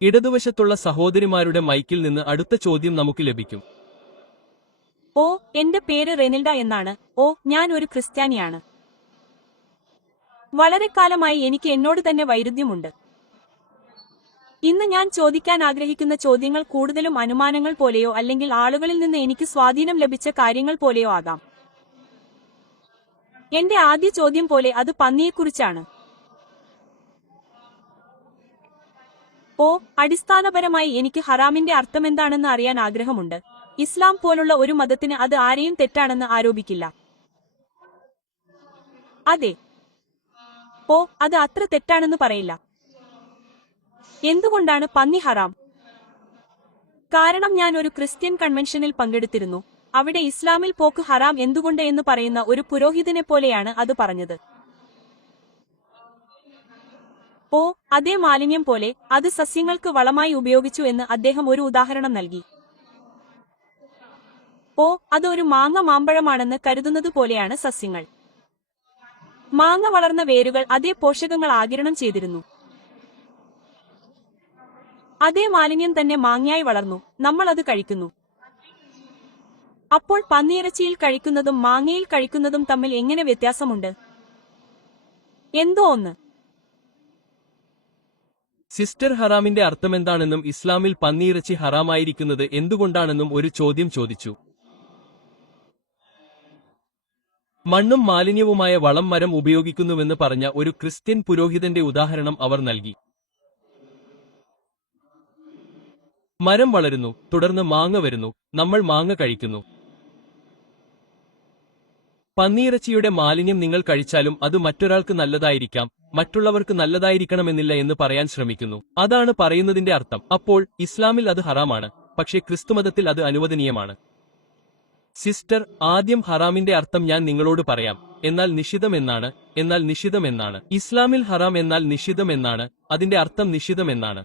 ഇടതുവശത്തുള്ള സഹോദരിമാരുടെ മൈക്കിൽ നിന്ന് അടുത്ത ചോദ്യം നമുക്ക് ലഭിക്കും. ഓ, എന്റെ പേര് റെനിൽഡ എന്നാണ്. ഓ, ഞാൻ ഒരു ക്രിസ്ത്യാനിയാണ്. വളരെ കാലമായി എനിക്ക് എന്നോട് തന്നെ വൈരുദ്ധ്യമുണ്ട്. ഇന്ന് ഞാൻ ചോദിക്കാൻ ആഗ്രഹിക്കുന്ന ചോദ്യങ്ങൾ കൂടുതലും അനുമാനങ്ങൾ പോലെയോ അല്ലെങ്കിൽ ആളുകളിൽ നിന്ന് എനിക്ക് സ്വാധീനം ലഭിച്ച കാര്യങ്ങൾ പോലെയോ ആകാം. എന്റെ ആദ്യ ചോദ്യം പോലെ അത് പന്നിയെക്കുറിച്ചാണ്. ഓ, അടിസ്ഥാനപരമായി എനിക്ക് ഹറാമിന്റെ അർത്ഥമെന്താണെന്ന് അറിയാൻ ആഗ്രഹമുണ്ട്. ഇസ്ലാം പോലുള്ള ഒരു മതത്തിന് അത് ആരെയും തെറ്റാണെന്ന് ആരോപിക്കില്ല. അതെ. ഓ, അത് അത്ര തെറ്റാണെന്ന് പറയില്ല. എന്തുകൊണ്ടാണ് പന്നി ഹറാം? കാരണം ഞാൻ ഒരു ക്രിസ്ത്യൻ കൺവെൻഷനിൽ പങ്കെടുത്തിരുന്നു. അവിടെ ഇസ്ലാമിൽ പോക്ക് ഹറാം എന്തുകൊണ്ട് എന്ന് പറയുന്ന ഒരു പുരോഹിതനെ പോലെയാണ് അത് പറഞ്ഞത്. ഓ, അതേ മാലിന്യം പോലെ അത് സസ്യങ്ങൾക്ക് വളമായി ഉപയോഗിച്ചു എന്ന് അദ്ദേഹം ഒരു ഉദാഹരണം നൽകി. ഓ, അത് ഒരു മാമ്പഴമാണെന്ന് കരുതുന്നത് പോലെയാണ് സസ്യങ്ങൾ. മാങ്ങ വളർന്ന വേരുകൾ അതേ പോഷകങ്ങൾ ആഗിരണം ചെയ്തിരുന്നു. അതേ മാലിന്യം തന്നെ മാങ്ങയായി വളർന്നു, നമ്മൾ അത് കഴിക്കുന്നു. അപ്പോൾ പന്നിയിറച്ചിയിൽ കഴിക്കുന്നതും മാങ്ങയിൽ കഴിക്കുന്നതും തമ്മിൽ എങ്ങനെ വ്യത്യാസമുണ്ട്? എന്തോ ഒന്ന്. സിസ്റ്റർ, ഹറാമിന്റെ അർത്ഥമെന്താണെന്നും ഇസ്ലാമിൽ പന്നിയിറച്ചി ഹറാമായിരിക്കുന്നത് എന്തുകൊണ്ടാണെന്നും ഒരു ചോദ്യം ചോദിച്ചു. മണ്ണും മാലിന്യവുമായ വളം മരം ഉപയോഗിക്കുന്നുവെന്ന് പറഞ്ഞ ഒരു ക്രിസ്ത്യൻ പുരോഹിതന്റെ ഉദാഹരണം അവർ നൽകി. മരം വളരുന്നു, തുടർന്ന് മാങ്ങ വരുന്നു, നമ്മൾ മാങ്ങ കഴിക്കുന്നു. പന്നിയിറച്ചിയുടെ മാലിന്യം നിങ്ങൾ കഴിച്ചാലും അത് മറ്റൊരാൾക്ക് നല്ലതായിരിക്കാം, മറ്റുള്ളവർക്ക് നല്ലതായിരിക്കണമെന്നില്ല എന്ന് പറയാൻ ശ്രമിക്കുന്നു. അതാണ് പറയുന്നതിന്റെ അർത്ഥം. അപ്പോൾ ഇസ്ലാമിൽ അത് ഹറാമാണ്, പക്ഷേ ക്രിസ്തുമതത്തിൽ അത് അനുവദനീയമാണ്. സിസ്റ്റർ, ആദ്യം ഹറാമിന്റെ അർത്ഥം ഞാൻ നിങ്ങളോട് പറയാം. എന്നാൽ നിഷിദ്ധം എന്നാണ്. ഇസ്ലാമിൽ ഹറാം എന്നാൽ നിഷിദ്ധം എന്നാണ്, അതിന്റെ അർത്ഥം നിഷിദ്ധം എന്നാണ്.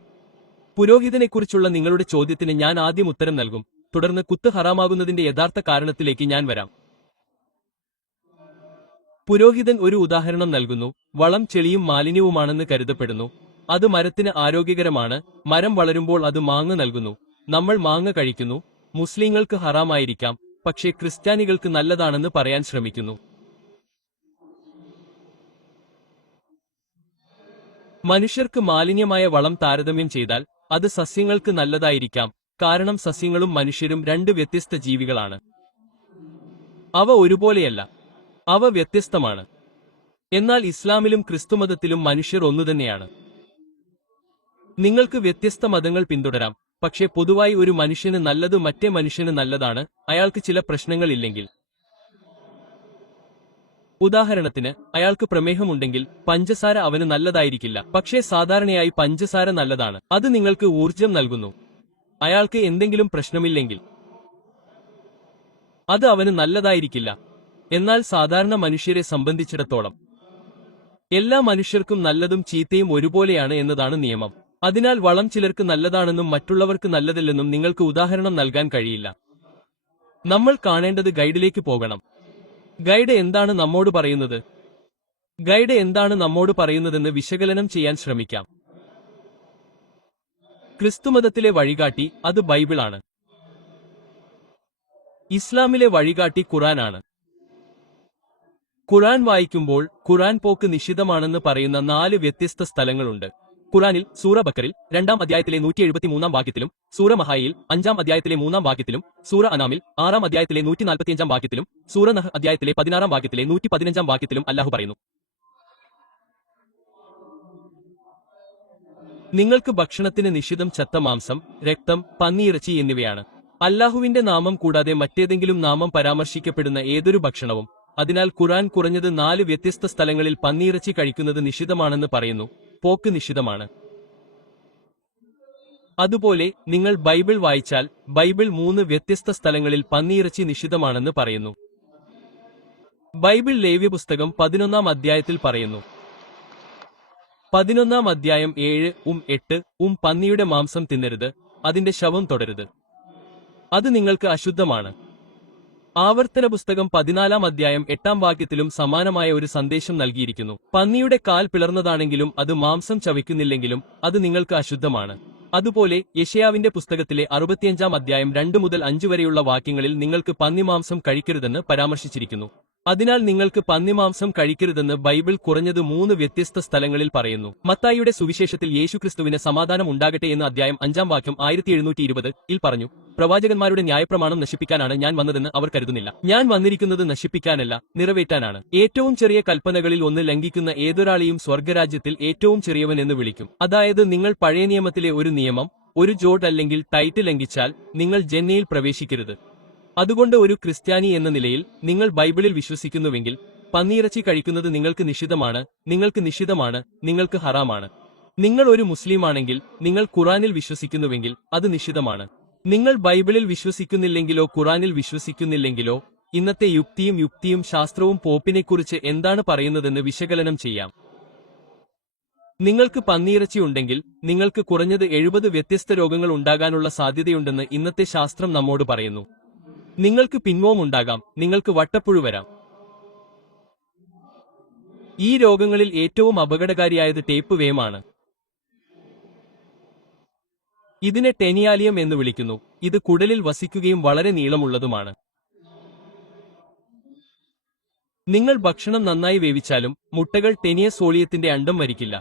പുരോഹിതനെക്കുറിച്ചുള്ള നിങ്ങളുടെ ചോദ്യത്തിന് ഞാൻ ആദ്യം ഉത്തരം നൽകും, തുടർന്ന് കുത്ത് ഹറാമാകുന്നതിന്റെ യഥാർത്ഥ കാരണത്തിലേക്ക് ഞാൻ വരാം. പുരോഹിതൻ ഒരു ഉദാഹരണം നൽകുന്നു. വളം ചെളിയും മാലിന്യവുമാണെന്ന് കരുതപ്പെടുന്നു. അത് മരത്തിന് ആരോഗ്യകരമാണ്. മരം വളരുമ്പോൾ അത് മാങ്ങ നൽകുന്നു. നമ്മൾ മാങ്ങ കഴിക്കുന്നു. മുസ്ലിങ്ങൾക്ക് ഹറാമായിരിക്കാം, പക്ഷേ ക്രിസ്ത്യാനികൾക്ക് നല്ലതാണെന്ന് പറയാൻ ശ്രമിക്കുന്നു. മനുഷ്യർക്ക് മാലിന്യമായ വളം താരതമ്യം ചെയ്താൽ അത് സസ്യങ്ങൾക്ക് നല്ലതായിരിക്കാം, കാരണം സസ്യങ്ങളും മനുഷ്യരും രണ്ട് വ്യത്യസ്ത ജീവികളാണ്. അവ ഒരുപോലെയല്ല, അവ വ്യത്യസ്തമാണ്. എന്നാൽ ഇസ്ലാമിലും ക്രിസ്തുമതത്തിലും മനുഷ്യർ ഒന്നുതന്നെയാണ്. നിങ്ങൾക്ക് വ്യത്യസ്ത മതങ്ങൾ പിന്തുടരാം, പക്ഷേ പൊതുവായി ഒരു മനുഷ്യന് നല്ലത് മറ്റേ മനുഷ്യന് നല്ലതാണ്, അയാൾക്ക് ചില പ്രശ്നങ്ങൾ ഇല്ലെങ്കിൽ. ഉദാഹരണത്തിന്, അയാൾക്ക് പ്രമേഹമുണ്ടെങ്കിൽ പഞ്ചസാര അവന് നല്ലതായിരിക്കില്ല, പക്ഷേ സാധാരണയായി പഞ്ചസാര നല്ലതാണ്. അത് നിങ്ങൾക്ക് ഊർജം നൽകുന്നു. അയാൾക്ക് എന്തെങ്കിലും പ്രശ്നമില്ലെങ്കിൽ അത് അവന് നല്ലതായിരിക്കില്ല. എന്നാൽ സാധാരണ മനുഷ്യരെ സംബന്ധിച്ചിടത്തോളം എല്ലാ മനുഷ്യർക്കും നല്ലതും ചീത്തയും ഒരുപോലെയാണ് എന്നതാണ് നിയമം. അതിനാൽ വളം ചിലർക്ക് നല്ലതാണെന്നും മറ്റുള്ളവർക്ക് നല്ലതല്ലെന്നും നിങ്ങൾക്ക് ഉദാഹരണം നൽകാൻ കഴിയില്ല. നമ്മൾ കാണേണ്ടത് ഗൈഡിലേക്ക് പോകണം. ഗൈഡ് എന്താണ് നമ്മോട് പറയുന്നതെന്ന് വിശകലനം ചെയ്യാൻ ശ്രമിക്കാം. ക്രിസ്തുമതത്തിലെ വഴികാട്ടി അത് ബൈബിളാണ്. ഇസ്ലാമിലെ വഴികാട്ടി ഖുർആനാണ്. ഖുർആൻ വായിക്കുമ്പോൾ ഖുർആൻ പോക്ക് നിഷിദ്ധമാണെന്ന് പറയുന്ന 4 വ്യത്യസ്ത സ്ഥലങ്ങളുണ്ട്. ഖുർആനിൽ സൂറ ബക്കറിൽ 2-ാം അധ്യായത്തിലെ 173-ാം വാക്യത്തിലും, സൂറ മഹായിൽ 5-ാം അധ്യായത്തിലെ 3-ാം വാക്യത്തിലും, സൂറ അനാമിൽ 6-ാം അധ്യായത്തിലെ 145-ാം വാക്യത്തിലും, സൂറ നഹ് അധ്യായത്തിലെ 16-ാം വാക്യത്തിലെ 115-ാം വാക്യത്തിലും അല്ലാഹു പറയുന്നു, നിങ്ങൾക്ക് ഭക്ഷണത്തിന് നിഷിദ്ധം ചത്ത മാംസം, രക്തം, പന്നിയിറച്ചി എന്നിവയാണ്. അല്ലാഹുവിന്റെ നാമം കൂടാതെ മറ്റേതെങ്കിലും നാമം പരാമർശിക്കപ്പെടുന്ന ഏതൊരു ഭക്ഷണവും. അതിനാൽ ഖുർആൻ കുറഞ്ഞത് 4 വ്യത്യസ്ത സ്ഥലങ്ങളിൽ പന്നിയിറച്ചി കഴിക്കുന്നത് നിഷിദ്ധമാണെന്ന് പറയുന്നു. പോക്ക് നിഷിദ്ധമാണ്. അതുപോലെ നിങ്ങൾ ബൈബിൾ വായിച്ചാൽ ബൈബിൾ 3 വ്യത്യസ്ത സ്ഥലങ്ങളിൽ പന്നിയിറച്ചി നിഷിദ്ധമാണെന്ന് പറയുന്നു. ബൈബിൾ ലേവ്യപുസ്തകം 11-ാം അധ്യായത്തിൽ പറയുന്നു. 11-ാം അധ്യായം 7-8 പന്നിയുടെ മാംസം തിന്നരുത്, അതിന്റെ ശവം തൊടരുത്, അത് നിങ്ങൾക്ക് അശുദ്ധമാണ്. ആവർത്തന പുസ്തകം 14-ാം അധ്യായം 8-ാം വാക്യത്തിലും സമാനമായ ഒരു സന്ദേശം നൽകിയിരിക്കുന്നു. പന്നിയുടെ കാൽ പിളർന്നതാണെങ്കിലും അത് മാംസം ചവയ്ക്കുന്നില്ലെങ്കിലും അത് നിങ്ങൾക്ക് അശുദ്ധമാണ്. അതുപോലെ യെശയ്യാവിന്റെ പുസ്തകത്തിലെ 65 അധ്യായം 2 മുതൽ 5 വരെയുള്ള വാക്യങ്ങളിൽ നിങ്ങൾക്ക് പന്നിമാംസം കഴിക്കരുതെന്ന് പരാമർശിച്ചിരിക്കുന്നു. അതിനാൽ നിങ്ങൾക്ക് പന്നിമാംസം കഴിക്കരുതെന്ന് ബൈബിൾ കുറഞ്ഞത് 3 വ്യത്യസ്ത സ്ഥലങ്ങളിൽ പറയുന്നു. മത്തായിയുടെ സുവിശേഷത്തിൽ യേശുക്രിസ്തുവിന് സമാധാനം ഉണ്ടാകട്ടെ എന്ന് അധ്യായം 5 വാക്യം 1720 പറഞ്ഞു. പ്രവാചകന്മാരുടെ ന്യായപ്രമാണം നശിപ്പിക്കാനാണ് ഞാൻ വന്നതെന്ന് അവർ കരുതുന്നില്ല. ഞാൻ വന്നിരിക്കുന്നത് നശിപ്പിക്കാനല്ല, നിറവേറ്റാനാണ്. ഏറ്റവും ചെറിയ കൽപ്പനകളിൽ ഒന്ന് ലംഘിക്കുന്ന ഏതൊരാളെയും സ്വർഗരാജ്യത്തിൽ ഏറ്റവും ചെറിയവൻ എന്ന് വിളിക്കും. അതായത് നിങ്ങൾ പഴയ നിയമത്തിലെ ഒരു നിയമം, ഒരു ജോഡ് അല്ലെങ്കിൽ ടൈറ്റ് ലംഘിച്ചാൽ നിങ്ങൾ ജന്നയിൽ പ്രവേശിക്കരുത്. അതുകൊണ്ട് ഒരു ക്രിസ്ത്യാനി എന്ന നിലയിൽ നിങ്ങൾ ബൈബിളിൽ വിശ്വസിക്കുന്നുവെങ്കിൽ പന്നിയിറച്ചി കഴിക്കുന്നത് നിങ്ങൾക്ക് നിഷിദ്ധമാണ്, നിങ്ങൾക്ക് ഹറാമാണ്. നിങ്ങൾ ഒരു മുസ്ലിമാണെങ്കിൽ നിങ്ങൾ ഖുറാനിൽ വിശ്വസിക്കുന്നുവെങ്കിൽ അത് നിഷിദ്ധമാണ്. നിങ്ങൾ ബൈബിളിൽ വിശ്വസിക്കുന്നില്ലെങ്കിലോ ഖുറാനിൽ വിശ്വസിക്കുന്നില്ലെങ്കിലോ ഇന്നത്തെ യുക്തിയും ശാസ്ത്രവും പോപ്പിനെക്കുറിച്ച് എന്താണ് പറയുന്നതെന്ന് വിശകലനം ചെയ്യാം. നിങ്ങൾക്ക് പന്നിയിറച്ചി ഉണ്ടെങ്കിൽ നിങ്ങൾക്ക് കുറഞ്ഞത് 70 വ്യത്യസ്ത രോഗങ്ങൾ ഉണ്ടാകാനുള്ള സാധ്യതയുണ്ടെന്ന് ഇന്നത്തെ ശാസ്ത്രം നമ്മോട് പറയുന്നു. നിങ്ങൾക്ക് പിൻവോം ഉണ്ടാകാം, നിങ്ങൾക്ക് വട്ടപ്പുഴു വരാം. ഈ രോഗങ്ങളിൽ ഏറ്റവും അപകടകാരിയായത് ടേപ്പ് വേമാണ്. ഇതിനെ ടെനിയാലിയം എന്ന് വിളിക്കുന്നു. ഇത് കുടലിൽ വസിക്കുകയും വളരെ നീളമുള്ളതുമാണ്. നിങ്ങൾ ഭക്ഷണം നന്നായി വേവിച്ചാലും മുട്ടകൾ ടെനിയസ് സോളിയത്തിന്റെ അണ്ഡം വരിക്കില്ല.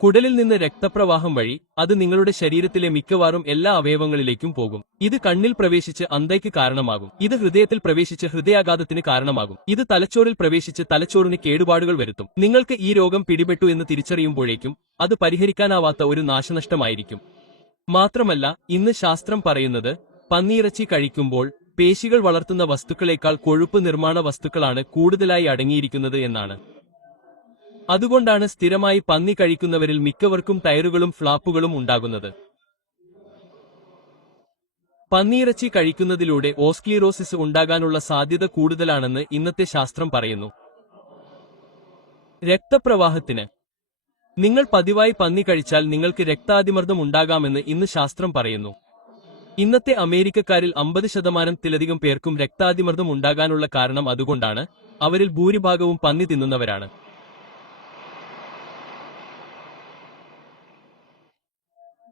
കുടലിൽ നിന്ന് രക്തപ്രവാഹം വഴി അത് നിങ്ങളുടെ ശരീരത്തിലെ മിക്കവാറും എല്ലാ അവയവങ്ങളിലേക്കും പോകും. ഇത് കണ്ണിൽ പ്രവേശിച്ച് അന്ധയ്ക്ക് കാരണമാകും. ഇത് ഹൃദയത്തിൽ പ്രവേശിച്ച് ഹൃദയാഘാതത്തിന് കാരണമാകും. ഇത് തലച്ചോറിൽ പ്രവേശിച്ച് തലച്ചോറിന് കേടുപാടുകൾ വരുത്തും. നിങ്ങൾക്ക് ഈ രോഗം പിടിപെട്ടു എന്ന് തിരിച്ചറിയുമ്പോഴേക്കും അത് പരിഹരിക്കാനാവാത്ത ഒരു നാശനഷ്ടമായിരിക്കും. മാത്രമല്ല, ഇന്ന് ശാസ്ത്രം പറയുന്നത് പന്നിയിറച്ചി കഴിക്കുമ്പോൾ പേശികൾ വളർത്തുന്ന വസ്തുക്കളേക്കാൾ കൊഴുപ്പ് നിർമ്മാണ വസ്തുക്കളാണ് കൂടുതലായി അടങ്ങിയിരിക്കുന്നത് എന്നാണ്. അതുകൊണ്ടാണ് സ്ഥിരമായി പന്നി കഴിക്കുന്നവരിൽ മിക്കവർക്കും ടയറുകളും ഫ്ലാപ്പുകളും ഉണ്ടാകുന്നത്. പന്നിയിറച്ചി കഴിക്കുന്നതിലൂടെ ഓസ്ക്ലീറോസിസ് ഉണ്ടാകാനുള്ള സാധ്യത കൂടുതലാണെന്ന് ഇന്നത്തെ ശാസ്ത്രം പറയുന്നു. രക്തപ്രവാഹത്തിന് നിങ്ങൾ പതിവായി പന്നി കഴിച്ചാൽ നിങ്ങൾക്ക് രക്താതിമർദ്ദം ഉണ്ടാകാമെന്ന് ഇന്ന് ശാസ്ത്രം പറയുന്നു. ഇന്നത്തെ അമേരിക്കക്കാരിൽ 50%-ത്തിലധികം പേർക്കും രക്താതിമർദ്ദം ഉണ്ടാകാനുള്ള കാരണം അതുകൊണ്ടാണ്. അവരിൽ ഭൂരിഭാഗവും പന്നി തിന്നുന്നവരാണ്.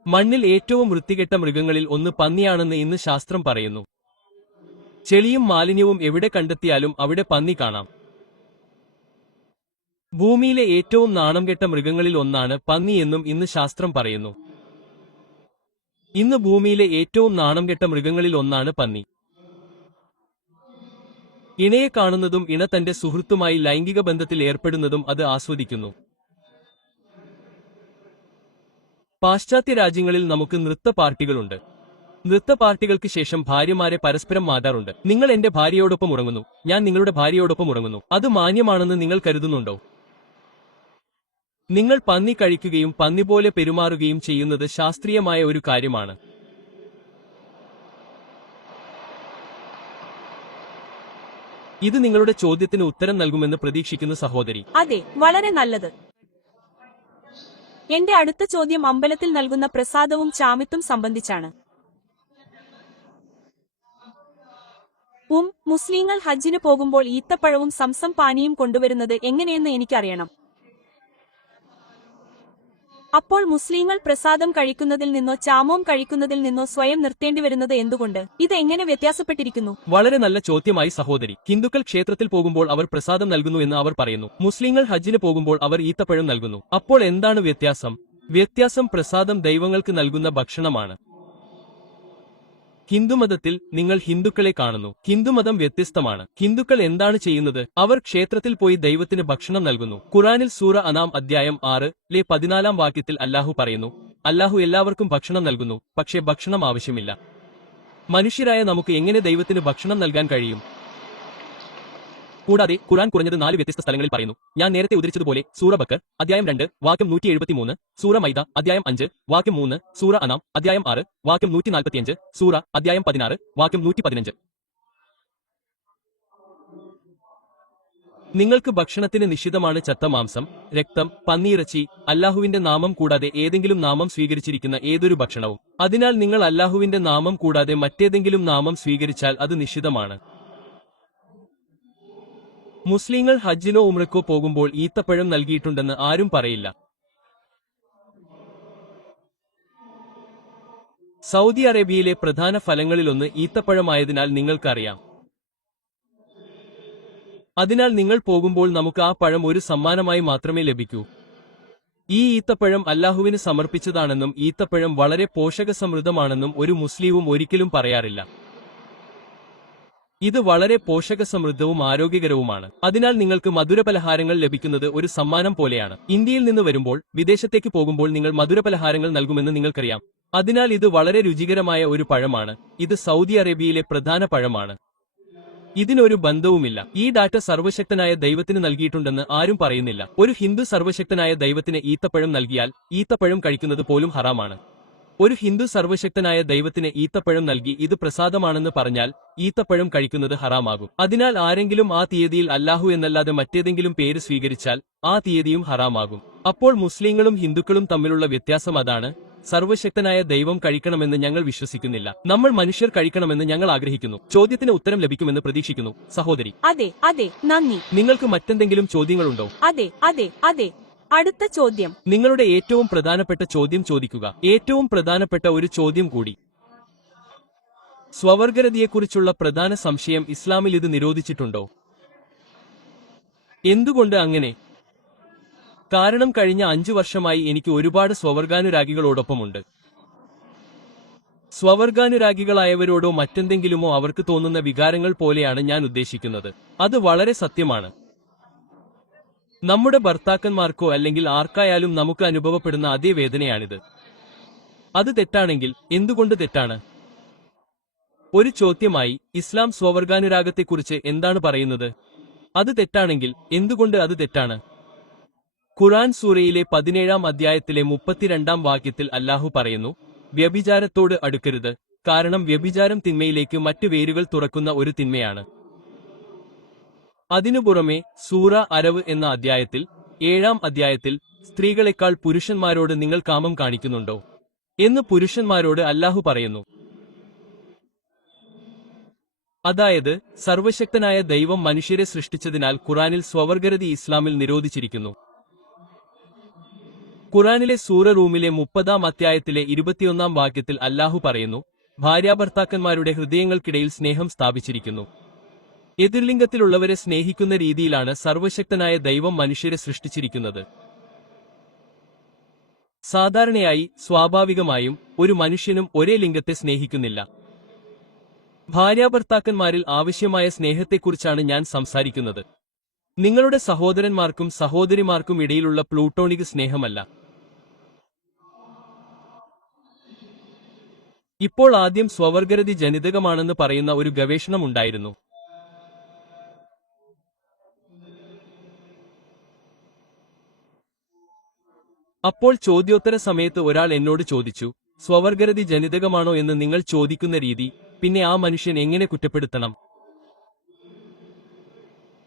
മണ്ണിൽ ഏറ്റവും വൃത്തികെട്ട മൃഗങ്ങളിൽ ഒന്ന് പന്നിയാണെന്ന് ഇന്ന് ശാസ്ത്രം പറയുന്നു. ചെളിയും മാലിന്യവും എവിടെ കണ്ടെത്തിയാലും അവിടെ പന്നി കാണാം. ഭൂമിയിലെ ഏറ്റവും നാണംകെട്ട മൃഗങ്ങളിൽ ഒന്നാണ് പന്നി എന്നും ഇന്ന് ശാസ്ത്രം പറയുന്നു. ഇന്ന് ഭൂമിയിലെ ഏറ്റവും നാണംകെട്ട മൃഗങ്ങളിൽ ഒന്നാണ് പന്നി. ഇണയെ കാണുന്നതും ഇണ തന്റെ സുഹൃത്തുമായി ലൈംഗിക ബന്ധത്തിൽ ഏർപ്പെടുന്നതും അത് ആസ്വദിക്കുന്നു. പാശ്ചാത്യ രാജ്യങ്ങളിൽ നമുക്ക് നൃത്ത പാർട്ടികളുണ്ട്. നൃത്ത പാർട്ടികൾക്ക് ശേഷം ഭാര്യമാരെ പരസ്പരം മാറ്റാറുണ്ട്. നിങ്ങൾ എന്റെ ഭാര്യയോടൊപ്പം ഉറങ്ങുന്നു, ഞാൻ നിങ്ങളുടെ ഭാര്യയോടൊപ്പം ഉറങ്ങുന്നു. അത് മാന്യമാണെന്ന് നിങ്ങൾ കരുതുന്നുണ്ടോ? നിങ്ങൾ പന്നി കഴിക്കുകയും പന്നി പോലെ പെരുമാറുകയും ചെയ്യുന്നത് ശാസ്ത്രീയമായ ഒരു കാര്യമാണ്. ഇത് നിങ്ങളുടെ ചോദ്യത്തിന് ഉത്തരം നൽകുമെന്ന് പ്രതീക്ഷിക്കുന്നു സഹോദരി. അതെ, വളരെ നല്ലത്. എന്റെ അടുത്ത ചോദ്യം അമ്പലത്തിൽ നൽകുന്ന പ്രസാദവും ചാമിത്തും സംബന്ധിച്ചാണ്. മുസ്ലിങ്ങൾ ഹജ്ജിന് പോകുമ്പോൾ ഈത്തപ്പഴവും സംസം പാനിയും കൊണ്ടുവരുന്നത് എങ്ങനെയെന്ന് എനിക്കറിയണം. അപ്പോൾ മുസ്ലിങ്ങൾ പ്രസാദം കഴിക്കുന്നതിൽ നിന്നോ ചാമോം കഴിക്കുന്നതിൽ നിന്നോ സ്വയം നിർത്തേണ്ടിവരുന്നത് എന്തുകൊണ്ട്? ഇത് എങ്ങനെ വ്യത്യാസപ്പെട്ടിരിക്കുന്നു? വളരെ നല്ല ചോദ്യമായി സഹോദരി. ഹിന്ദുക്കൾ ക്ഷേത്രത്തിൽ പോകുമ്പോൾ അവർ പ്രസാദം നൽകുന്നു എന്ന് അവർ പറയുന്നു. മുസ്ലിങ്ങൾ ഹജ്ജിന് പോകുമ്പോൾ അവർ ഈത്തപ്പഴം നൽകുന്നു. അപ്പോൾ എന്താണ് വ്യത്യാസം? പ്രസാദം ദൈവങ്ങൾക്ക് നൽകുന്ന ഭക്ഷണമാണ്. ഹിന്ദുമതത്തിൽ നിങ്ങൾ ഹിന്ദുക്കളെ കാണുന്നു. ഹിന്ദുമതം വ്യത്യസ്തമാണ്. ഹിന്ദുക്കൾ എന്താണ് ചെയ്യുന്നത്? അവർ ക്ഷേത്രത്തിൽ പോയി ദൈവത്തിന് ഭക്ഷണം നൽകുന്നു. ഖുറാനിൽ സൂറ അനാം അധ്യായം 6-14 വാക്യത്തിൽ അല്ലാഹു പറയുന്നു, അല്ലാഹു എല്ലാവർക്കും ഭക്ഷണം നൽകുന്നു, പക്ഷേ ഭക്ഷണം ആവശ്യമില്ല. മനുഷ്യരായ നമുക്ക് എങ്ങനെ ദൈവത്തിന് ഭക്ഷണം നൽകാൻ കഴിയും? കൂടാതെ ഖുറാൻ കുറഞ്ഞത് 4 വ്യത്യസ്ത സ്ഥലങ്ങളിൽ പറയുന്നു. ഞാൻ നേരത്തെ ഉദ്ധരിച്ചതുപോലെ സൂറ ബക്കർ അധ്യായം 2 വാക്യം 173, സൂറ മൈദ അധ്യായം 5 വാക്യം 3, സൂറ അനാം അധ്യായം 6 വാക്യം 145, സൂറ അധ്യായം 16 വാക്യം 115. നിങ്ങൾക്ക് ഭക്ഷണത്തിന് നിഷിദ്ധമാണ് ചത്ത മാംസം, രക്തം, പന്നിയിറച്ചി, അല്ലാഹുവിന്റെ നാമം കൂടാതെ ഏതെങ്കിലും നാമം സ്വീകരിച്ചിരിക്കുന്ന ഏതൊരു ഭക്ഷണവും. അതിനാൽ നിങ്ങൾ അല്ലാഹുവിന്റെ നാമം കൂടാതെ മറ്റേതെങ്കിലും നാമം സ്വീകരിച്ചാൽ അത് നിഷിദ്ധമാണ്. മുസ്ലിങ്ങൾ ഹജ്ജിനോ ഉംറയ്ക്കോ പോകുമ്പോൾ ഈത്തപ്പഴം നൽകിയിട്ടുണ്ടെന്ന് ആരും പറയില്ല. സൗദി അറേബ്യയിലെ പ്രധാന ഫലങ്ങളിലൊന്ന് ഈത്തപ്പഴമായതിനാൽ നിങ്ങൾക്കറിയാം. അതിനാൽ നിങ്ങൾ പോകുമ്പോൾ നമുക്ക് ആ പഴം ഒരു സമ്മാനമായി മാത്രമേ ലഭിക്കൂ. ഈ ഈത്തപ്പഴം അല്ലാഹുവിന് സമർപ്പിച്ചതാണെന്നും ഈത്തപ്പഴം വളരെ പോഷകസമൃദ്ധമാണെന്നും ഒരു മുസ്ലിമും ഒരിക്കലും പറയാറില്ല. ഇത് വളരെ പോഷകസമൃദ്ധവും ആരോഗ്യകരവുമാണ്. അതിനാൽ നിങ്ങൾക്ക് മധുരപലഹാരങ്ങൾ ലഭിക്കുന്നത് ഒരു സമ്മാനം പോലെയാണ്. ഇന്ത്യയിൽ നിന്ന് വരുമ്പോൾ, വിദേശത്തേക്ക് പോകുമ്പോൾ നിങ്ങൾ മധുരപലഹാരങ്ങൾ നൽകുമെന്ന് നിങ്ങൾക്കറിയാം. അതിനാൽ ഇത് വളരെ രുചികരമായ ഒരു പഴമാണ്. ഇത് സൗദി അറേബ്യയിലെ പ്രധാന പഴമാണ്. ഇതിനൊരു ബന്ധവുമില്ല. ഈ ഡാറ്റ സർവശക്തനായ ദൈവത്തിന് നൽകിയിട്ടുണ്ടെന്ന് ആരും പറയുന്നില്ല. ഒരു ഹിന്ദു സർവശക്തനായ ദൈവത്തിന് ഈത്തപ്പഴം നൽകിയാൽ ഈത്തപ്പഴം കഴിക്കുന്നത് പോലും ഹറാമാണ്. ഒരു ഹിന്ദു സർവശക്തനായ ദൈവത്തിന് ഈത്തപ്പഴം നൽകി ഇത് പ്രസാദമാണെന്ന് പറഞ്ഞാൽ ഈത്തപ്പഴം കഴിക്കുന്നത് ഹറാമാകും. അതിനാൽ ആരെങ്കിലും ആ തീയതിയിൽ അല്ലാഹു എന്നല്ലാതെ മറ്റേതെങ്കിലും പേര് സ്വീകരിച്ചാൽ ആ തീയതിയും ഹറാമാകും. അപ്പോൾ മുസ്ലിങ്ങളും ഹിന്ദുക്കളും തമ്മിലുള്ള വ്യത്യാസം അതാണ്. സർവശക്തനായ ദൈവം കഴിക്കണമെന്ന് ഞങ്ങൾ വിശ്വസിക്കുന്നില്ല. നമ്മൾ മനുഷ്യർ കഴിക്കണമെന്ന് ഞങ്ങൾ ആഗ്രഹിക്കുന്നു. ചോദ്യത്തിന് ഉത്തരം ലഭിക്കുമെന്ന് പ്രതീക്ഷിക്കുന്നു, സഹോദരി. അതെ അതെ, നന്ദി. നിങ്ങൾക്ക് മറ്റെന്തെങ്കിലും ചോദ്യങ്ങളുണ്ടോ? അതെ അതെ അതെ. അടുത്ത ചോദ്യം. നിങ്ങളുടെ ഏറ്റവും പ്രധാനപ്പെട്ട ചോദ്യം ചോദിക്കുക. ഏറ്റവും പ്രധാനപ്പെട്ട ഒരു ചോദ്യം കൂടി. സ്വവർഗരതിയെക്കുറിച്ചുള്ള പ്രധാന സംശയം, ഇസ്ലാമിൽ ഇത് നിരോധിച്ചിട്ടുണ്ടോ? എന്തുകൊണ്ട് അങ്ങനെ? കാരണം കഴിഞ്ഞ 5 വർഷമായി എനിക്ക് ഒരുപാട് സ്വവർഗാനുരാഗികളോടൊപ്പമുണ്ട്. സ്വവർഗാനുരാഗികളായവരോടോ മറ്റെന്തെങ്കിലുമോ അവർക്ക് തോന്നുന്ന വികാരങ്ങൾ പോലെയാണ് ഞാൻ ഉദ്ദേശിക്കുന്നത്. അത് വളരെ സത്യമാണ്. നമ്മുടെ ഭർത്താക്കന്മാർക്കോ അല്ലെങ്കിൽ ആർക്കായാലും നമുക്ക് അനുഭവപ്പെടുന്ന അതേ വേദനയാണിത്. അത് തെറ്റാണെങ്കിൽ എന്തുകൊണ്ട് തെറ്റാണ്? ഒരു ചോദ്യമായി, ഇസ്ലാം സ്വവർഗാനുരാഗത്തെക്കുറിച്ച് എന്താണ് പറയുന്നത്? അത് തെറ്റാണെങ്കിൽ എന്തുകൊണ്ട് അത് തെറ്റാണ്? ഖുർആൻ സൂറയിലെ 17-ാം അധ്യായത്തിലെ 32-ാം വാക്യത്തിൽ അല്ലാഹു പറയുന്നു, വ്യഭിചാരത്തോട് അടുക്കരുത്, കാരണം വ്യഭിചാരം തിന്മയിലേക്ക് മറ്റ് വേരുകൾ തുറക്കുന്ന ഒരു തിന്മയാണ്. അതിനു പുറമെ സൂറ അരവ് എന്ന അധ്യായത്തിൽ 7-ാം അധ്യായത്തിൽ സ്ത്രീകളെക്കാൾ പുരുഷന്മാരോട് നിങ്ങൾ കാമം കാണിക്കുന്നുണ്ടോ എന്ന് പുരുഷന്മാരോട് അല്ലാഹു പറയുന്നു. അതായത് സർവശക്തനായ ദൈവം മനുഷ്യരെ സൃഷ്ടിച്ചതിനാൽ ഖുർആനിൽ സ്വവർഗരതി ഇസ്ലാമിൽ നിരോധിച്ചിരിക്കുന്നു. ഖുർആനിലെ സൂറ റൂമിലെ 30-ാം അധ്യായത്തിലെ 21-ാം വാക്യത്തിൽ അല്ലാഹു പറയുന്നു, ഭാര്യാഭർത്താക്കന്മാരുടെ ഹൃദയങ്ങൾക്കിടയിൽ സ്നേഹം സ്ഥാപിച്ചിരിക്കുന്നു. എതിർലിംഗത്തിലുള്ളവരെ സ്നേഹിക്കുന്ന രീതിയിലാണ് സർവശക്തനായ ദൈവം മനുഷ്യരെ സൃഷ്ടിച്ചിരിക്കുന്നത്. സാധാരണയായി സ്വാഭാവികമായും ഒരു മനുഷ്യനും ഒരേ ലിംഗത്തെ സ്നേഹിക്കുന്നില്ല. ഭാര്യാഭർത്താക്കന്മാരിൽ ആവശ്യമായ സ്നേഹത്തെക്കുറിച്ചാണ് ഞാൻ സംസാരിക്കുന്നത്. നിങ്ങളുടെ സഹോദരന്മാർക്കും സഹോദരിമാർക്കും ഇടയിലുള്ള പ്ലൂട്ടോണിക് സ്നേഹമല്ല. ഇപ്പോൾ ആദ്യം സ്വവർഗരതി ജനിതകമാണെന്ന് പറയുന്ന ഒരു ഗവേഷണം ഉണ്ടായിരുന്നു. അപ്പോൾ ചോദ്യോത്തര സമയത്ത് ഒരാൾ എന്നോട് ചോദിച്ചു, സ്വവർഗരതി ജനിതകമാണോ എന്ന് നിങ്ങൾ ചോദിക്കുന്ന രീതി, പിന്നെ ആ മനുഷ്യൻ എങ്ങനെ കുറ്റപ്പെടുത്തണം?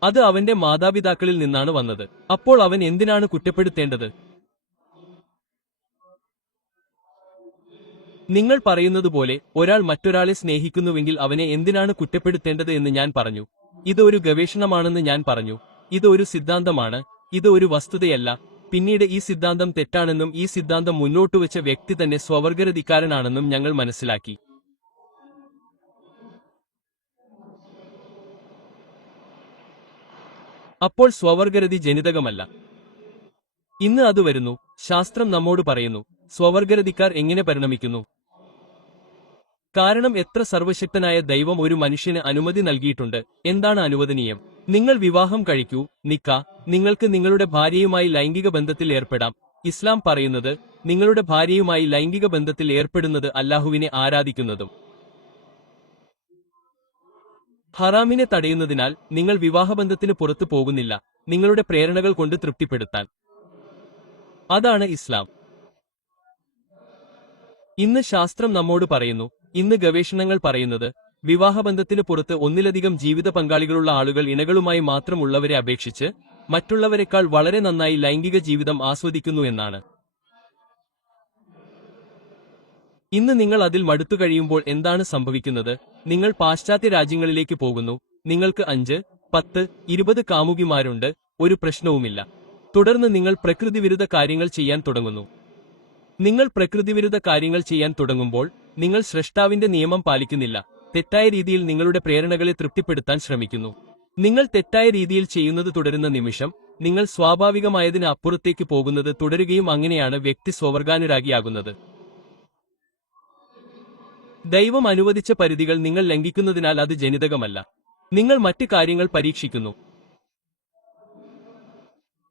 അത് അവന്റെ മാതാപിതാക്കളിൽ നിന്നാണ് വന്നത്. അപ്പോൾ അവൻ എന്തിനാണ് കുറ്റപ്പെടുത്തേണ്ടത്? നിങ്ങൾ പറയുന്നതുപോലെ ഒരാൾ മറ്റൊരാളെ സ്നേഹിക്കുന്നുവെങ്കിൽ അവനെ എന്തിനാണ് കുറ്റപ്പെടുത്തേണ്ടത് എന്ന് ഞാൻ പറഞ്ഞു. ഇത് ഒരു ഗവേഷണമാണെന്ന് ഞാൻ പറഞ്ഞു. ഇത് ഒരു സിദ്ധാന്തമാണ്, ഇത് ഒരു വസ്തുതയല്ല. പിന്നീട് ഈ സിദ്ധാന്തം തെറ്റാണെന്നും ഈ സിദ്ധാന്തം മുന്നോട്ടുവെച്ച വ്യക്തി തന്നെ സ്വവർഗരതിക്കാരനാണെന്നും ഞങ്ങൾ മനസ്സിലാക്കി. അപ്പോൾ സ്വവർഗരതി ജനിതകമല്ല. ഇന്ന് അത് വരുന്നു. ശാസ്ത്രം നമ്മോട് പറയുന്നു, സ്വവർഗരതിക്കാർ എങ്ങനെ പരിണമിക്കുന്നു. കാരണം എത്ര സർവശക്തനായ ദൈവം ഒരു മനുഷ്യന് അനുമതി നൽകിയിട്ടുണ്ട്. എന്താണ് അനുവദനീയം? നിങ്ങൾ വിവാഹം കഴിക്കൂ, നിക്കാ, നിങ്ങൾക്ക് നിങ്ങളുടെ ഭാര്യയുമായി ലൈംഗിക ബന്ധത്തിൽ ഏർപ്പെടാം. ഇസ്ലാം പറയുന്നത് നിങ്ങളുടെ ഭാര്യയുമായി ലൈംഗിക ബന്ധത്തിൽ ഏർപ്പെടുന്നത് അല്ലാഹുവിനെ ആരാധിക്കുന്നതും ഹറാമിനെ തടയുന്നതിനാൽ നിങ്ങൾ വിവാഹബന്ധത്തിന് പുറത്തു പോകുന്നില്ല, നിങ്ങളുടെ പ്രേരണകൾ കൊണ്ട് തൃപ്തിപ്പെടുത്താൻ. അതാണ് ഇസ്ലാം. ഇന്ന് ശാസ്ത്രം നമ്മോട് പറയുന്നു, ഇന്ന് ഗവേഷണങ്ങൾ പറയുന്നത് വിവാഹബന്ധത്തിന് പുറത്ത് ഒന്നിലധികം ജീവിത പങ്കാളികളുള്ള ആളുകൾ ഇണകളുമായി മാത്രമുള്ളവരെ അപേക്ഷിച്ച് മറ്റുള്ളവരെക്കാൾ വളരെ നന്നായി ലൈംഗിക ജീവിതം ആസ്വദിക്കുന്നു എന്നാണ്. ഇന്ന് നിങ്ങൾ അതിൽ മടുത്തു കഴിയുമ്പോൾ എന്താണ് സംഭവിക്കുന്നത്? നിങ്ങൾ പാശ്ചാത്യ രാജ്യങ്ങളിലേക്ക് പോകുന്നു, നിങ്ങൾക്ക് 5, 10, 20 കാമുകിമാരുണ്ട്, ഒരു പ്രശ്നവുമില്ല. തുടർന്ന് നിങ്ങൾ പ്രകൃതിവിരുദ്ധ കാര്യങ്ങൾ ചെയ്യാൻ തുടങ്ങുന്നു. നിങ്ങൾ പ്രകൃതിവിരുദ്ധ കാര്യങ്ങൾ ചെയ്യാൻ തുടങ്ങുമ്പോൾ നിങ്ങൾ സ്രഷ്ടാവിന്റെ നിയമം പാലിക്കുന്നില്ല, തെറ്റായ രീതിയിൽ നിങ്ങളുടെ പ്രേരണകളെ തൃപ്തിപ്പെടുത്താൻ ശ്രമിക്കുന്നു. നിങ്ങൾ തെറ്റായ രീതിയിൽ ചെയ്യുന്നത് തുടരുന്ന നിമിഷം നിങ്ങൾ സ്വാഭാവികമായതിന് അപ്പുറത്തേക്ക് പോകുന്നത് തുടരുകയും അങ്ങനെയാണ് വ്യക്തി സ്വവർഗാനുരാഗിയാകുന്നത്. ദൈവം അനുവദിച്ച പരിധികൾ നിങ്ങൾ ലംഘിക്കുന്നതിനാൽ അത് ജനിതകമല്ല. നിങ്ങൾ മറ്റ് കാര്യങ്ങൾ പരീക്ഷിക്കുന്നു.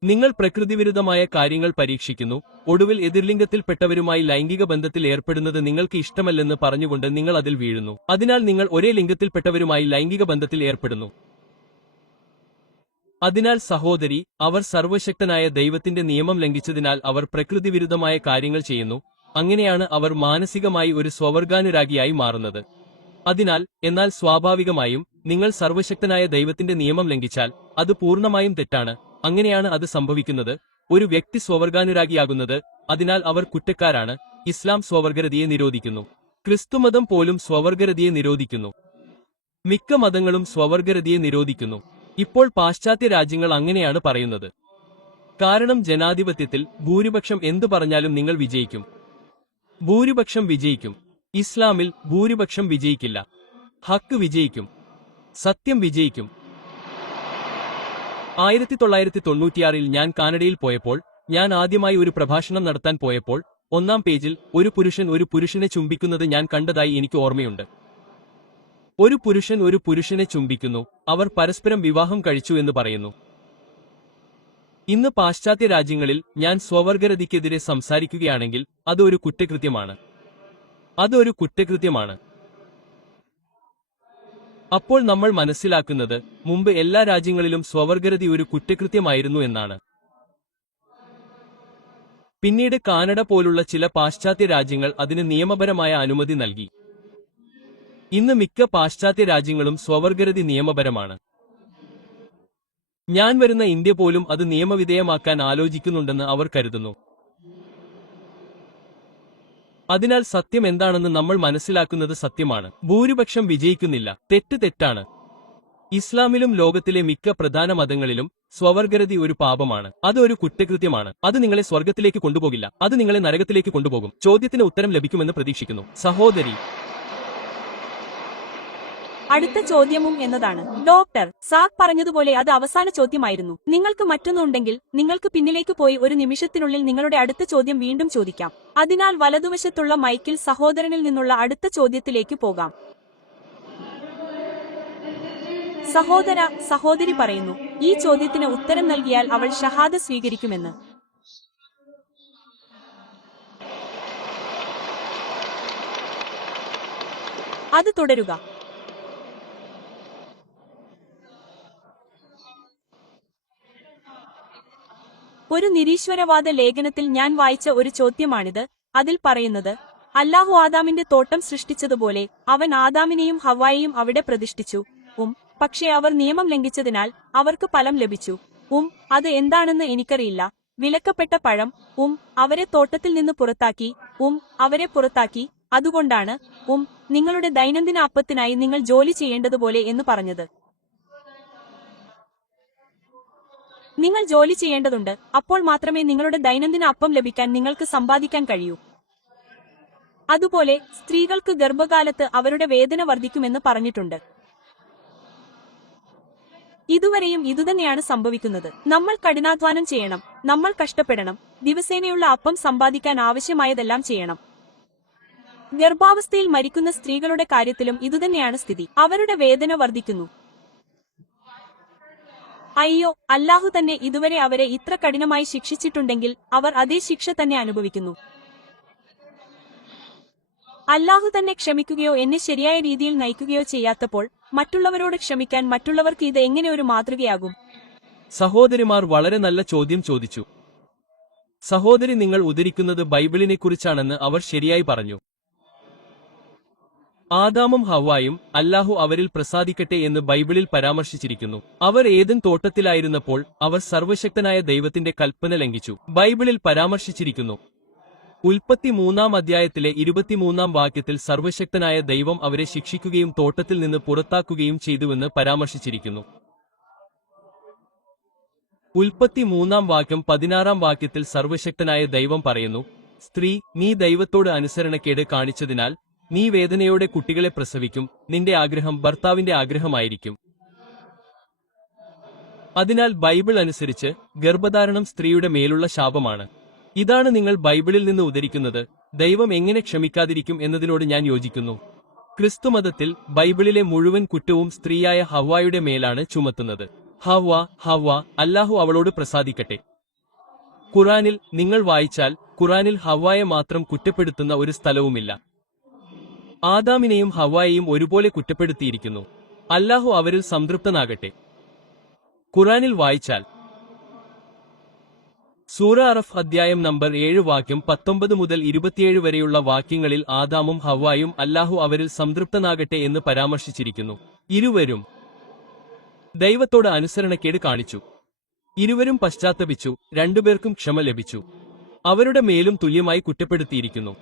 നിങ്ങൾ പ്രകൃതിവിരുദ്ധമായ കാര്യങ്ങൾ പരീക്ഷിക്കുന്നു. ഒടുവിൽ എതിർലിംഗത്തിൽപ്പെട്ടവരുമായി ലൈംഗിക ബന്ധത്തിൽ ഏർപ്പെടുന്നത് നിങ്ങൾക്ക് ഇഷ്ടമല്ലെന്ന് പറഞ്ഞുകൊണ്ട് നിങ്ങൾ അതിൽ വീഴുന്നു. അതിനാൽ നിങ്ങൾ ഒരേ ലിംഗത്തിൽപ്പെട്ടവരുമായി ലൈംഗിക ബന്ധത്തിൽ ഏർപ്പെടുന്നു. അതിനാൽ സഹോദരി, അവർ സർവശക്തനായ ദൈവത്തിന്റെ നിയമം ലംഘിച്ചതിനാൽ അവർ പ്രകൃതിവിരുദ്ധമായ കാര്യങ്ങൾ ചെയ്യുന്നു. അങ്ങനെയാണ് അവർ മാനസികമായി ഒരു സ്വവർഗാനുരാഗിയായി മാറുന്നത്. എന്നാൽ സ്വാഭാവികമായും നിങ്ങൾ സർവശക്തനായ ദൈവത്തിന്റെ നിയമം ലംഘിച്ചാൽ അത് പൂർണ്ണമായും തെറ്റാണ്. അങ്ങനെയാണ് അത് സംഭവിക്കുന്നത്, ഒരു വ്യക്തി സ്വവർഗാനുരാഗിയാകുന്നത്. അതിനാൽ അവർ കുറ്റക്കാരാണ്. ഇസ്ലാം സ്വവർഗരതിയെ നിരോധിക്കുന്നു. ക്രിസ്തുമതം പോലും സ്വവർഗരതിയെ നിരോധിക്കുന്നു. മിക്ക മതങ്ങളും സ്വവർഗരതിയെ നിരോധിക്കുന്നു. ഇപ്പോൾ പാശ്ചാത്യ രാജ്യങ്ങൾ അങ്ങനെയാണ് പറയുന്നത്. കാരണം ജനാധിപത്യത്തിൽ ഭൂരിപക്ഷം എന്തു പറഞ്ഞാലും നിങ്ങൾ വിജയിക്കും. ഭൂരിപക്ഷം വിജയിക്കും. ഇസ്ലാമിൽ ഭൂരിപക്ഷം വിജയിക്കില്ല. ഹക്ക് വിജയിക്കും. സത്യം വിജയിക്കും. 1996 ഞാൻ കാനഡയിൽ പോയപ്പോൾ, ഞാൻ ആദ്യമായി ഒരു പ്രഭാഷണം നടത്താൻ പോയപ്പോൾ, 1-ാം പേജിൽ ഒരു പുരുഷൻ ഒരു പുരുഷനെ ചുംബിക്കുന്നത് ഞാൻ കണ്ടതായി എനിക്ക് ഓർമ്മയുണ്ട്. ഒരു പുരുഷൻ ഒരു പുരുഷനെ ചുംബിക്കുന്നു, അവർ പരസ്പരം വിവാഹം കഴിച്ചു എന്ന് പറയുന്നു. ഇന്ന് പാശ്ചാത്യ രാജ്യങ്ങളിൽ ഞാൻ സ്വവർഗരതിക്കെതിരെ സംസാരിക്കുകയാണെങ്കിൽ അത് ഒരു കുറ്റകൃത്യമാണ്. അതൊരു കുറ്റകൃത്യമാണ്. അപ്പോൾ നമ്മൾ മനസ്സിലാക്കുന്നത് മുമ്പ് എല്ലാ രാജ്യങ്ങളിലും സ്വവർഗരതി ഒരു കുറ്റകൃത്യമായിരുന്നു എന്നാണ്. പിന്നീട് കാനഡ പോലുള്ള ചില പാശ്ചാത്യ രാജ്യങ്ങൾ അതിന് നിയമപരമായ അനുമതി നൽകി. ഇന്ന് മിക്ക പാശ്ചാത്യ രാജ്യങ്ങളും സ്വവർഗരതി നിയമപരമാണ്. ഞാൻ വരുന്ന ഇന്ത്യ പോലും അത് നിയമവിധേയമാക്കാൻ ആലോചിക്കുന്നുണ്ടെന്ന് അവർ കരുതുന്നു. അതിനാൽ സത്യം എന്താണെന്ന് നമ്മൾ മനസ്സിലാക്കുന്നത് സത്യമാണ്. ഭൂരിപക്ഷം വിജയിക്കുന്നില്ല. തെറ്റ് തെറ്റാണ്. ഇസ്ലാമിലും ലോകത്തിലെ മിക്ക പ്രധാന മതങ്ങളിലും സ്വവർഗരതി ഒരു പാപമാണ്. അത് ഒരു കുറ്റകൃത്യമാണ്. അത് നിങ്ങളെ സ്വർഗത്തിലേക്ക് കൊണ്ടുപോകില്ല. അത് നിങ്ങളെ നരകത്തിലേക്ക് കൊണ്ടുപോകും. ചോദ്യത്തിന് ഉത്തരം ലഭിക്കുമെന്ന് പ്രതീക്ഷിക്കുന്നു. സഹോദരി, അടുത്ത ചോദ്യവും എന്നതാണ്. ഡോക്ടർ സാക് പറഞ്ഞതുപോലെ അത് അവസാന ചോദ്യമായിരുന്നു. നിങ്ങൾക്ക് മറ്റൊന്നുണ്ടെങ്കിൽ നിങ്ങൾക്ക് പിന്നിലേക്ക് പോയി ഒരു നിമിഷത്തിനുള്ളിൽ നിങ്ങളുടെ അടുത്ത ചോദ്യം വീണ്ടും ചോദിക്കാം. അതിനാൽ വലതുവശത്തുള്ള മൈക്കിൽ സഹോദരനിൽ നിന്നുള്ള അടുത്ത ചോദ്യത്തിലേക്ക് പോകാം. സഹോദരി പറയുന്നു, ഈ ചോദ്യത്തിന് ഉത്തരം നൽകിയാൽ അവൾ ഷഹാദ സ്വീകരിക്കുമെന്ന്. അത് തുടരുക. ഒരു നിരീശ്വരവാദ ലേഖനത്തിൽ ഞാൻ വായിച്ച ഒരു ചോദ്യമാണിത്. അതിൽ പറയുന്നത്, അല്ലാഹു ആദാമിന്റെ തോട്ടം സൃഷ്ടിച്ചതുപോലെ അവൻ ആദാമിനെയും ഹവ്വായെയും അവിടെ പ്രതിഷ്ഠിച്ചു. പക്ഷേ അവർ നിയമം ലംഘിച്ചതിനാൽ അവർക്ക് ഫലം ലഭിച്ചു. അത് എന്താണെന്ന് എനിക്കറിയില്ല. വിലക്കപ്പെട്ട പഴം. അവരെ തോട്ടത്തിൽ നിന്ന് പുറത്താക്കി. അവരെ പുറത്താക്കി. അതുകൊണ്ടാണ് നിങ്ങളുടെ ദൈനംദിന അപ്പത്തിനായി നിങ്ങൾ ജോലി ചെയ്യേണ്ടതുപോലെ എന്ന് പറഞ്ഞത്. നിങ്ങൾ ജോലി ചെയ്യേണ്ടതുണ്ട്. അപ്പോൾ മാത്രമേ നിങ്ങളുടെ ദൈനംദിന അപ്പം ലഭിക്കാൻ നിങ്ങൾക്ക് സമ്പാദിക്കാൻ കഴിയൂ. അതുപോലെ സ്ത്രീകൾക്ക് ഗർഭകാലത്ത് അവരുടെ വേദന വർദ്ധിക്കുമെന്ന് പറഞ്ഞിട്ടുണ്ട്. ഇതുവരെയും ഇതുതന്നെയാണ് സംഭവിക്കുന്നത്. നമ്മൾ കഠിനാധ്വാനം ചെയ്യണം. നമ്മൾ കഷ്ടപ്പെടണം. ദിവസേനയുള്ള അപ്പം സമ്പാദിക്കാൻ ആവശ്യമായതെല്ലാം ചെയ്യണം. ഗർഭാവസ്ഥയിൽ മരിക്കുന്ന സ്ത്രീകളുടെ കാര്യത്തിലും ഇതുതന്നെയാണ് സ്ഥിതി. അവരുടെ വേദന വർദ്ധിക്കുന്നു. അയ്യോ, അല്ലാഹു തന്നെ ഇതുവരെ അവരെ ഇത്ര കഠിനമായി ശിക്ഷിച്ചിട്ടുണ്ടെങ്കിൽ അവർ അതേ ശിക്ഷ തന്നെ അനുഭവിക്കുന്നു. അല്ലാഹു തന്നെ ക്ഷമിക്കുകയോ എന്നെ ശരിയായ രീതിയിൽ നയിക്കുകയോ ചെയ്യാത്തപ്പോൾ മറ്റുള്ളവരോട് ക്ഷമിക്കാൻ മറ്റുള്ളവർക്ക് ഇത് എങ്ങനെ ഒരു മാതൃകയാകും? സഹോദരിമാർ വളരെ നല്ല ചോദ്യം ചോദിച്ചു. സഹോദരി, നിങ്ങൾ ഉദ്ധരിക്കുന്നത് ബൈബിളിനെക്കുറിച്ചാണെന്ന് അവർ ശരിയായി പറഞ്ഞു. ആദാമും ഹവ്വായും അല്ലാഹു അവരിൽ പ്രസാദിക്കട്ടെ എന്ന് ബൈബിളിൽ പരാമർശിച്ചിരിക്കുന്നു. അവർ ഏദൻ തോട്ടത്തിലായിരുന്നപ്പോൾ അവർ സർവശക്തനായ ദൈവത്തിന്റെ കൽപ്പന ലംഘിച്ചു. ബൈബിളിൽ പരാമർശിച്ചിരിക്കുന്നു. ഉൽപ്പത്തി 3-ാം അധ്യായത്തിലെ 23-ാം വാക്യത്തിൽ സർവശക്തനായ ദൈവം അവരെ ശിക്ഷിക്കുകയും തോട്ടത്തിൽ നിന്ന് പുറത്താക്കുകയും ചെയ്തുവെന്ന് പരാമർശിച്ചിരിക്കുന്നു. ഉൽപ്പത്തി 3-ാം വാക്യം 16-ാം വാക്യത്തിൽ സർവശക്തനായ ദൈവം പറയുന്നു, സ്ത്രീ, നീ ദൈവത്തോട് അനുസരണക്കേട് കാണിച്ചതിനാൽ നീ വേദനയോടെ കുട്ടികളെ പ്രസവിക്കും, നിന്റെ ആഗ്രഹം ഭർത്താവിന്റെ ആഗ്രഹമായിരിക്കും. അതിനാൽ ബൈബിൾ അനുസരിച്ച് ഗർഭധാരണം സ്ത്രീയുടെ മേലുള്ള ശാപമാണ്. ഇതാണ് നിങ്ങൾ ബൈബിളിൽ നിന്ന് ഉദ്ധരിക്കുന്നത്. ദൈവം എങ്ങനെ ക്ഷമിക്കാതിരിക്കും എന്നതിനോട് ഞാൻ യോജിക്കുന്നു. ക്രിസ്തുമതത്തിൽ ബൈബിളിലെ മുഴുവൻ കുറ്റവും സ്ത്രീയായ ഹവ്വായുടെ മേലാണ് ചുമത്തുന്നത്. ഹവ്വ അല്ലാഹു അവളോട് പ്രസാദിക്കട്ടെ. ഖുറാനിൽ നിങ്ങൾ വായിച്ചാൽ ഖുറാനിൽ ഹവ്വായെ മാത്രം കുറ്റപ്പെടുത്തുന്ന ഒരു സ്ഥലവുമില്ല. ആദാമിനെയും ഹവ്വായെയും ഒരുപോലെ കുറ്റപ്പെടുത്തിയിരിക്കുന്നു. അല്ലാഹു അവരിൽ സംതൃപ്തനാകട്ടെ. ഖുറാനിൽ വായിച്ചാൽ സൂറ അറഫ് അധ്യായം നമ്പർ 7 വാക്യം 19 മുതൽ 27 വരെയുള്ള വാക്യങ്ങളിൽ ആദാമും ഹവ്വായും അല്ലാഹു അവരിൽ സംതൃപ്തനാകട്ടെ എന്ന് പരാമർശിച്ചിരിക്കുന്നു. ഇരുവരും ദൈവത്തോട് അനുസരണക്കേട് കാണിച്ചു. ഇരുവരും പശ്ചാത്തപിച്ചു. രണ്ടുപേർക്കും ക്ഷമ ലഭിച്ചു. അവരുടെ മേലും തുല്യമായി കുറ്റപ്പെടുത്തിയിരിക്കുന്നു.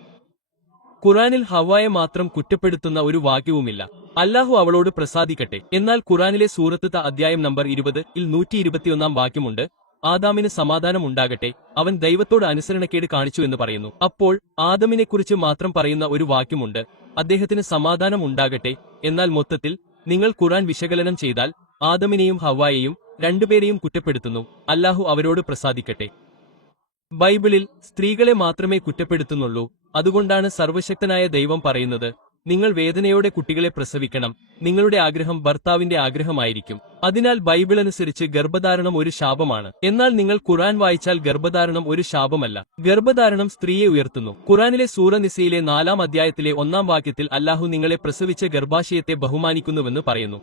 ഖുറാനിൽ ഹവ്വായെ മാത്രം കുറ്റപ്പെടുത്തുന്ന ഒരു വാക്യവുമില്ല. അല്ലാഹു അവളോട് പ്രസാദിക്കട്ടെ. എന്നാൽ ഖുറാനിലെ സൂറത്ത് അധ്യായം നമ്പർ 20-ൽ 121 വാക്യമുണ്ട്. ആദാമിന് സമാധാനം ഉണ്ടാകട്ടെ, അവൻ ദൈവത്തോട് അനുസരണക്കേട് കാണിച്ചു എന്ന് പറയുന്നു. അപ്പോൾ ആദമിനെക്കുറിച്ച് മാത്രം പറയുന്ന ഒരു വാക്യമുണ്ട്, അദ്ദേഹത്തിന് സമാധാനം ഉണ്ടാകട്ടെ. എന്നാൽ മൊത്തത്തിൽ നിങ്ങൾ ഖുറാൻ വിശകലനം ചെയ്താൽ ആദമിനെയും ഹവ്വായെയും രണ്ടുപേരെയും കുറ്റപ്പെടുത്തുന്നു. അല്ലാഹു അവരോട് പ്രസാദിക്കട്ടെ. ബൈബിളിൽ സ്ത്രീകളെ മാത്രമേ കുറ്റപ്പെടുത്തുന്നുള്ളൂ. അതുകൊണ്ടാണ് സർവശക്തനായ ദൈവം പറയുന്നത്, നിങ്ങൾ വേദനയോടെ കുട്ടികളെ പ്രസവിക്കണം, നിങ്ങളുടെ ആഗ്രഹം ഭർത്താവിന്റെ ആഗ്രഹമായിരിക്കും. അതിനാൽ ബൈബിൾ അനുസരിച്ച് ഗർഭധാരണം ഒരു ശാപമാണ്. എന്നാൽ നിങ്ങൾ ഖുറാൻ വായിച്ചാൽ ഗർഭധാരണം ഒരു ശാപമല്ല. ഗർഭധാരണം സ്ത്രീയെ ഉയർത്തുന്നു. ഖുറാനിലെ സൂറ നിസയിലെ 4-ാം അധ്യായത്തിലെ 1-ാം വാക്യത്തിൽ അല്ലാഹു നിങ്ങളെ പ്രസവിച്ച ഗർഭാശയത്തെ ബഹുമാനിക്കുന്നുവെന്ന് പറയുന്നു.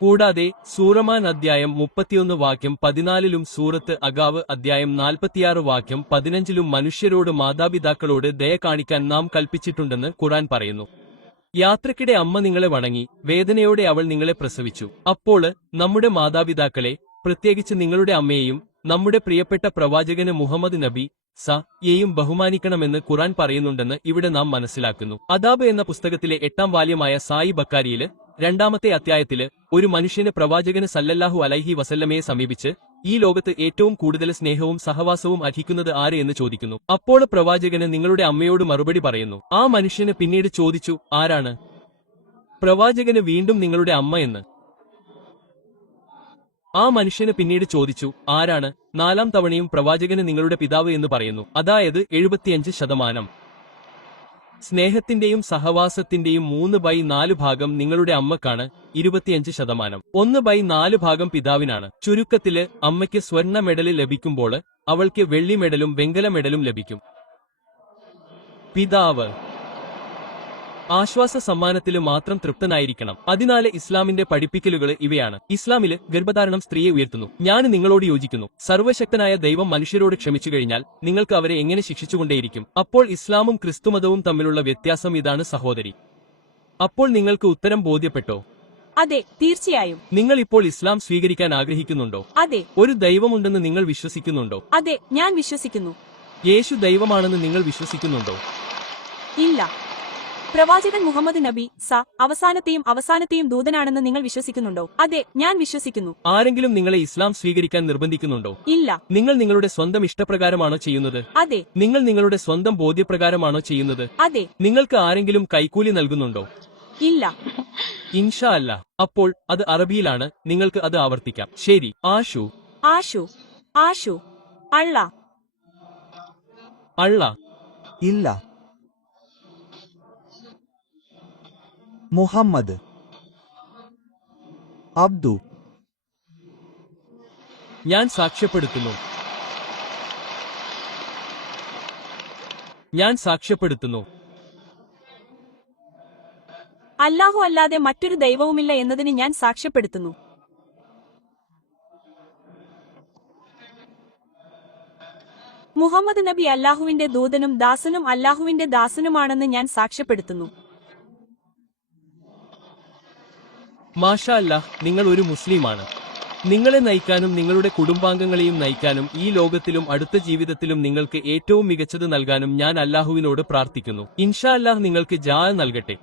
കൂടാതെ സൂറമാൻ അധ്യായം 31 വാക്യം 14-ലും സൂറത്ത് അഗാവ് അധ്യായം 46 വാക്യം 15-ലും മനുഷ്യരോട് മാതാപിതാക്കളോട് ദയ കാണിക്കാൻ നാം കൽപ്പിച്ചിട്ടുണ്ടെന്ന് ഖുറാൻ പറയുന്നു. യാത്രക്കിടെ അമ്മ നിങ്ങളെ വണങ്ങി, വേദനയോടെ അവൾ നിങ്ങളെ പ്രസവിച്ചു. അപ്പോൾ നമ്മുടെ മാതാപിതാക്കളെ, പ്രത്യേകിച്ച് നിങ്ങളുടെ അമ്മയെയും നമ്മുടെ പ്രിയപ്പെട്ട പ്രവാചകന് മുഹമ്മദ് നബി യെയും ബഹുമാനിക്കണമെന്ന് ഖുറാൻ പറയുന്നുണ്ടെന്ന് ഇവിടെ നാം മനസ്സിലാക്കുന്നു. അദാബ് എന്ന പുസ്തകത്തിലെ 8-ാം വാല്യമായ സായി ബക്കാരിയില് 2-ാമത്തെ അധ്യായത്തില് ഒരു മനുഷ്യന് പ്രവാചകന് സല്ലല്ലാഹു അലൈഹി വസല്ലമയെ സമീപിച്ച് ഈ ലോകത്ത് ഏറ്റവും കൂടുതൽ സ്നേഹവും സഹവാസവും അർഹിക്കുന്നത് ആര് എന്ന് ചോദിക്കുന്നു. അപ്പോൾ പ്രവാചകന് നിങ്ങളുടെ അമ്മയോട് മറുപടി പറയുന്നു. ആ മനുഷ്യന് പിന്നീട് ചോദിച്ചു, ആരാണ്? പ്രവാചകന് വീണ്ടും നിങ്ങളുടെ അമ്മ എന്ന്. ആ മനുഷ്യന് പിന്നീട് ചോദിച്ചു, ആരാണ്? 4-ാം തവണയും പ്രവാചകന് നിങ്ങളുടെ പിതാവ് എന്ന് പറയുന്നു. അതായത് 75%. സ്നേഹത്തിന്റെയും സഹവാസത്തിന്റെയും 3/4 ഭാഗം നിങ്ങളുടെ അമ്മക്കാണ്, 25%. 1/4 ഭാഗം പിതാവിനാണ്. ചുരുക്കത്തില് അമ്മയ്ക്ക് സ്വർണ്ണ മെഡല് ലഭിക്കുമ്പോൾ അവൾക്ക് വെള്ളി മെഡലും വെങ്കല മെഡലും ലഭിക്കും. പിതാവ് ആശ്വാസ സമ്മാനത്തില് മാത്രം തൃപ്തനായിരിക്കണം. അതിനാൽ ഇസ്ലാമിന്റെ പഠിപ്പിക്കലുകൾ ഇവയാണ്. ഇസ്ലാമില് ഗർഭധാരണം സ്ത്രീയെ ഉയർത്തുന്നു. ഞാൻ നിങ്ങളോട് യോജിക്കുന്നു. സർവശക്തനായ ദൈവം മനുഷ്യരോട് ക്ഷമിച്ചു കഴിഞ്ഞാൽ നിങ്ങൾക്ക് അവരെ എങ്ങനെ ശിക്ഷിച്ചുകൊണ്ടേയിരിക്കും? അപ്പോൾ ഇസ്ലാമും ക്രിസ്തുമതവും തമ്മിലുള്ള വ്യത്യാസം ഇതാണ് സഹോദരി. അപ്പോൾ നിങ്ങൾക്ക് ഉത്തരം ബോധ്യപ്പെട്ടോ? അതെ, തീർച്ചയായും. നിങ്ങൾ ഇപ്പോൾ ഇസ്ലാം സ്വീകരിക്കാൻ ആഗ്രഹിക്കുന്നുണ്ടോ? അതെ. ഒരു ദൈവമുണ്ടെന്ന് നിങ്ങൾ വിശ്വസിക്കുന്നുണ്ടോ? അതെ, ഞാൻ വിശ്വസിക്കുന്നു. യേശു ദൈവമാണെന്ന് നിങ്ങൾ വിശ്വസിക്കുന്നുണ്ടോ? ഇല്ല. പ്രവാചകൻ മുഹമ്മദ് നബി അവസാനത്തെയും ദൂതനാണെന്ന് നിങ്ങൾ വിശ്വസിക്കുന്നുണ്ടോ? അതെ, ഞാൻ വിശ്വസിക്കുന്നു. ആരെങ്കിലും നിങ്ങളെ ഇസ്ലാം സ്വീകരിക്കാൻ നിർബന്ധിക്കുന്നുണ്ടോ? ഇല്ല. നിങ്ങൾ നിങ്ങളുടെ സ്വന്തം ഇഷ്ടപ്രകാരമാണോ ചെയ്യുന്നത്? അതെ. നിങ്ങൾ നിങ്ങളുടെ സ്വന്തം ബോധ്യപ്രകാരമാണോ ചെയ്യുന്നത്? അതെ. നിങ്ങൾക്ക് ആരെങ്കിലും കൈക്കൂലി നൽകുന്നുണ്ടോ? ഇല്ല. ഇൻഷാ അല്ലാ. അപ്പോൾ അത് അറബിയിലാണ്. നിങ്ങൾക്ക് അത് ആവർത്തിക്കാം. ശരി. ആഷു ആഷു ആഷു അള്ള അള്ള ഇല്ല. മുഹമ്മദ് അബ്ദു ഞാൻ സാക്ഷ്യപ്പെടുത്തുന്നു. ഞാൻ സാക്ഷ്യപ്പെടുത്തുന്നു. അല്ലാഹു അല്ലാതെ മറ്റൊരു ദൈവവുമില്ല എന്നതിന് ഞാൻ സാക്ഷ്യപ്പെടുത്തുന്നു. മുഹമ്മദ് നബി അല്ലാഹുവിന്റെ ദൂതനും ദാസനും അല്ലാഹുവിന്റെ ദാസനുമാണെന്ന് ഞാൻ സാക്ഷ്യപ്പെടുത്തുന്നു. മാഷാ അല്ലാഹ്, നിങ്ങൾ ഒരു മുസ്ലിമാണ്. നിങ്ങളെ നയിക്കാനും നിങ്ങളുടെ കുടുംബാംഗങ്ങളെയും നയിക്കാനും ഈ ലോകത്തിലും അടുത്ത ജീവിതത്തിലും നിങ്ങൾക്ക് ഏറ്റവും മികച്ചത് നൽകാനും ഞാൻ അല്ലാഹുവിനോട് പ്രാർത്ഥിക്കുന്നു. ഇൻഷാ അല്ലാഹ് നിങ്ങൾക്ക് ജാ നൽകട്ടെ.